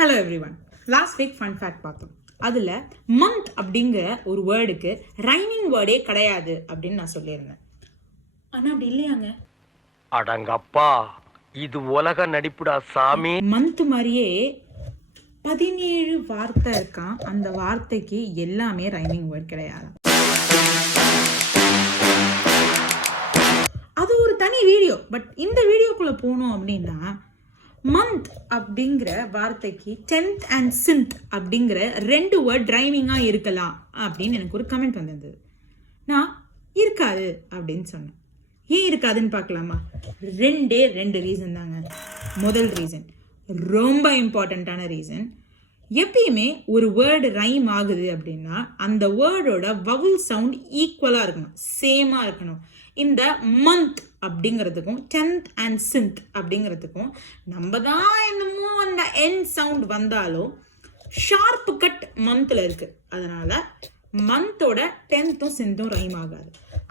Hello everyone. Last week fun fact பார்த்தோம். அதில் month அப்படிங்கிற ஒரு வேர்டுக்கு ரைமிங் வேர்டே கிடையாது அப்படின்னு நான் சொல்லியிருந்தேன். ஆனால் அப்படி இல்லையாங்க? அடங்கப்பா, இது உலக நடிப்புடா சாமி. மந்த் மாதிரியே 17 வார்த்தை இருக்கான். அந்த வார்த்தைக்கு எல்லாமே ரைமிங் வேர்ட் கிடையாது. அது ஒரு தனி வீடியோ. பட் இந்த வீடியோக்குள்ளே போனோம் அப்படின்னா மந்த் அப்படிங்கிற வார்த்தைக்கு 10th அண்ட் synth அப்படிங்கிற 2 வேர்ட் ரைமிங்காக இருக்கலாம் அப்படின்னு எனக்கு ஒரு கமெண்ட் வந்திருந்தது. நான் இருக்காது அப்படின்னு சொன்னேன். ஏன் இருக்காதுன்னு பார்க்கலாமா? 2 ரீசன் தாங்க. முதல் ரீசன், ரொம்ப இம்பார்ட்டண்ட்டான ரீசன், எப்பயுமே ஒரு வேர்டு ரைம் ஆகுது அப்படின்னா அந்த வேர்டோட வவுல் சவுண்ட் ஈக்குவலாக இருக்கணும், சேமாக இருக்கணும். இந்த மந்த் அப்படிங்கிறதுக்கும் 10th அண்ட் synth அப்படிங்கிறதுக்கும் நம்ம தான் என்னமோ அந்த என் சவுண்ட் வந்தாலும் ஷார்ப் கட் மந்த்தில் இருக்குது. அதனால் மந்தோட 10th synth ரைம் ஆகாது.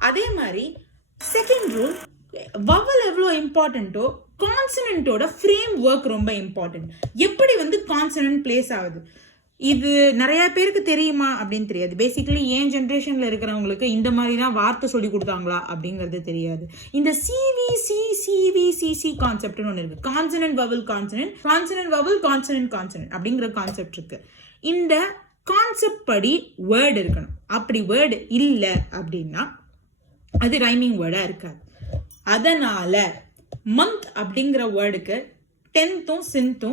அதே மாதிரி செகண்ட் ரூல், வவல் எவ்வளோ இம்பார்ட்டண்ட்டோ கான்சனன்ட்டோட ஃப்ரேம் ஒர்க் ரொம்ப இம்பார்ட்டன்ட். எப்படி கான்சனன்ட் பிளேஸ் ஆகுது, இது நிறைய பேருக்கு தெரியுமா அப்படின்னு தெரியாது. பேசிக்கலி என் ஜென்ரேஷனில் இருக்கிறவங்களுக்கு இந்த மாதிரி தான் வார்த்தை சொல்லி கொடுத்தாங்களா அப்படிங்கிறது தெரியாது. இந்த சிவிசிசிசி கான்செப்ட்னு ஒன்று இருக்குது. Consonant vowel consonant, consonant vowel consonant consonant அப்படிங்கிற கான்செப்ட் இருக்குது. இந்த கான்செப்ட் படி வேர்டு இருக்கணும். அப்படி வேர்டு இல்லை அப்படின்னா அது ரைமிங் வேர்டாக இருக்காது. அதனால் மந்த் அப்படிங்கிற வேர்டுக்கு 10th synth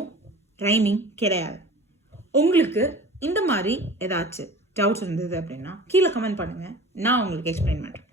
ரைமிங் கிடையாது. உங்களுக்கு இந்த மாதிரி ஏதாச்சும் டவுட்ஸ் இருந்தது அப்படின்னா கீழே கமெண்ட் பண்ணுங்கள், நான் உங்களுக்கு எக்ஸ்பிளைன் பண்ணுறேன்.